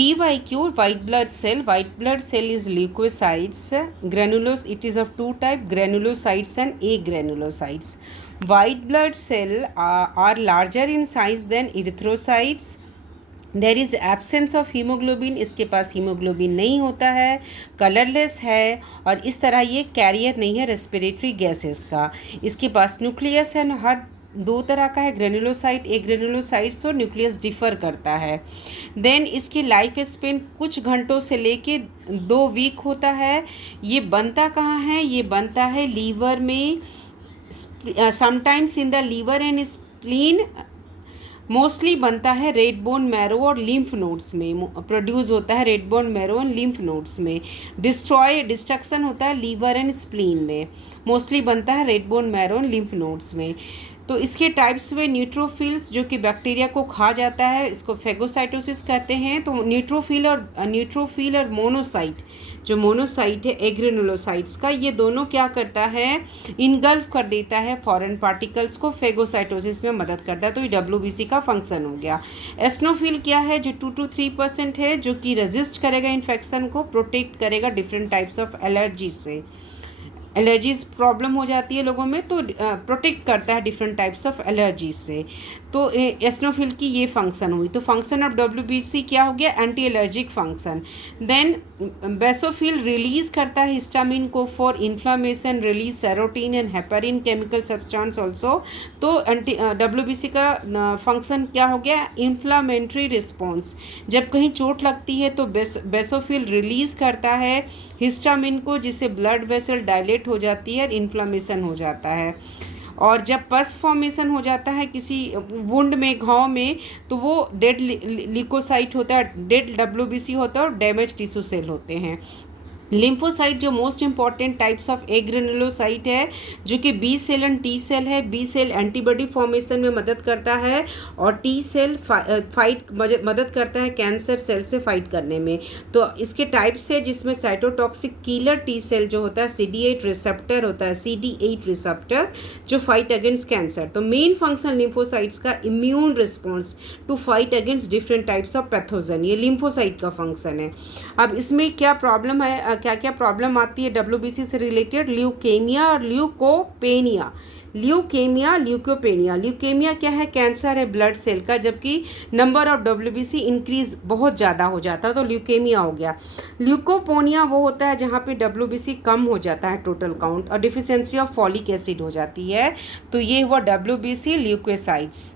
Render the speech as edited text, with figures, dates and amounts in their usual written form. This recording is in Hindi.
PYQ, white blood cell is leukocytes. Granulos, it is of two type, granulocytes and agranulocytes. White blood cell are larger in size than erythrocytes. There is absence of haemoglobin, इसके पास हीमोग्लोबिन नहीं होता है, कलरलेस है और इस तरह ये कैरियर नहीं है रेस्पिरेटरी गैसेस का. इसके पास न्यूक्लियस है, हर दो तरह का है, ग्रेनुलोसाइट एक ग्रेनुलोसाइट्स, तो न्यूक्लियस डिफ़र करता है. देन इसकी लाइफ स्पेन कुछ घंटों से लेके 2 वीक होता है. ये बनता कहाँ है? ये बनता है लीवर में, sometimes in the liver and spleen. Mostly बनता है रेड बोन मैरो और लिम्फ नोड्स में, प्रोड्यूस होता है red bone marrow and lymph nodes में. डिस्ट्रक्शन होता है लीवर एंड स्प्लीन में. मोस्टली बनता है red bone marrow and lymph nodes में. तो इसके टाइप्स हुए न्यूट्रोफिल्स जो कि बैक्टीरिया को खा जाता है, इसको फेगोसाइटोसिस कहते हैं. तो न्यूट्रोफिल और मोनोसाइट, जो मोनोसाइट है एग्रेनुलोसाइट्स का, ये दोनों क्या करता है? इनगल्फ कर देता है फॉरेन पार्टिकल्स को, फेगोसाइटोसिस में मदद करता है. तो ये WBC का फंक्शन हो गया. एस्नोफिल क्या है? जो 2 to 3% है, जो कि रेजिस्ट करेगा इन्फेक्शन को, प्रोटेक्ट करेगा डिफरेंट टाइप्स ऑफ एलर्जी से. एलर्जीज प्रॉब्लम हो जाती है लोगों में, तो प्रोटेक्ट करता है डिफरेंट टाइप्स ऑफ एलर्जीज से. तो एस्नोफिल की ये फंक्शन हुई. तो फंक्शन ऑफ WBC क्या हो गया? Anti allergic function. Then basophil release करता है हिस्टामिन को for inflammation, release serotonin and heparin chemical substance also. तो WBC का फंक्शन क्या हो गया? Inflammatory response. जब कहीं चोट लगती है तो बेसोफिल रिलीज करता है हिस्टामिन को, जिससे ब्लड वेसल डायलेट हो जाती है, इन्फ्लामेशन हो जाता है. और जब पस फॉर्मेशन हो जाता है किसी वुंड में, घाव में, तो वो डेड लिकोसाइट होता है, डेड WBC होता है और डैमेज टिश्यू सेल होते हैं. लिम्फोसाइट जो most important types of agranulocyte है, जो कि B cell and T cell है. बी सेल एंटीबॉडी फॉर्मेशन में मदद करता है और टी सेल मदद करता है कैंसर सेल से फाइट करने में. तो इसके टाइप्स है जिसमें साइटोटॉक्सिक किलर टी सेल जो होता है, CD8 रिसेप्टर होता है, CD8 रिसेप्टर जो फाइट अगेंस्ट कैंसर. तो मेन फंक्शन लिम्फोसाइट्स का immune response to fight against different types of pathogen, ये लिम्फोसाइट का फंक्शन है. अब इसमें क्या प्रॉब्लम है, क्या क्या प्रॉब्लम आती है WBC से रिलेटेड? ल्यूकेमिया और ल्यूकोपेनिया. ल्यूकेमिया क्या है? कैंसर है ब्लड सेल का, जबकि नंबर ऑफ WBC इंक्रीज बहुत ज़्यादा हो जाता है, तो ल्यूकेमिया हो गया. ल्यूकोपोनिया वो होता है जहाँ पे WBC कम हो जाता है टोटल काउंट, और डिफिशियंसी ऑफ फॉलिक एसिड हो जाती है. तो ये हुआ WBC ल्यूकोसाइट्स.